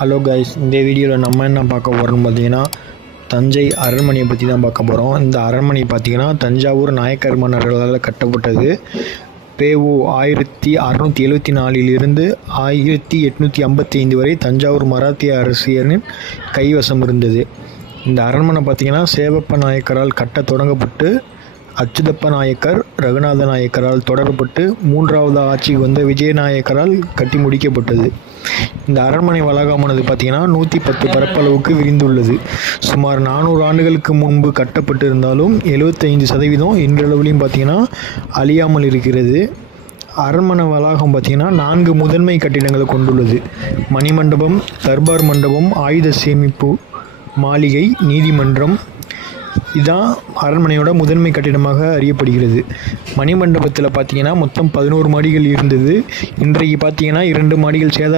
Hello guys, இந்த வீடியோவில் நம்ம என்ன பார்க்க போகிறோம்னு பார்த்தீங்கன்னா தஞ்சை அரண்மனையை பற்றி தான் பார்க்க போகிறோம். இந்த அரண்மனை பார்த்திங்கன்னா தஞ்சாவூர் நாயக்கர் மன்னர்களால் கட்டப்பட்டது. பெ.உ. 1674 1855 வரை தஞ்சாவூர் மராத்திய அரசியரின் கைவசம் இருந்தது. இந்த அரண்மனை பார்த்திங்கன்னா சேவப்ப நாயக்கரால் கட்ட தொடங்கப்பட்டு அச்சுதப்ப நாயக்கர் ரகுநாத நாயக்கரால் தொடரப்பட்டு மூன்றாவது ஆட்சிக்கு வந்த விஜயநாயக்கரால் கட்டி முடிக்கப்பட்டது. இந்த அரண்மனை வளாகமானது பார்த்திங்கன்னா 110 பரப்பளவுக்கு விரிந்துள்ளது. சுமார் 400 ஆண்டுகளுக்கு முன்பு கட்டப்பட்டு இருந்தாலும் 75% இன்றளவிலையும் பார்த்திங்கன்னா அழியாமல் இருக்கிறது. அரண்மனை வளாகம் பார்த்திங்கன்னா 4 முதன்மை கட்டிடங்களை கொண்டுள்ளது. மணிமண்டபம், தர்பார் மண்டபம், ஆயுத சேமிப்பு மாளிகை, நீதிமன்றம். இதுதான் அரண்மனையோட முதன்மை கட்டிடமாக அறியப்படுகிறது. மணிமண்டபத்தில் பார்த்திங்கன்னா மொத்தம் 11 மாடிகள் இருந்தது. இன்றைக்கு பார்த்திங்கன்னா 2 மாடிகள்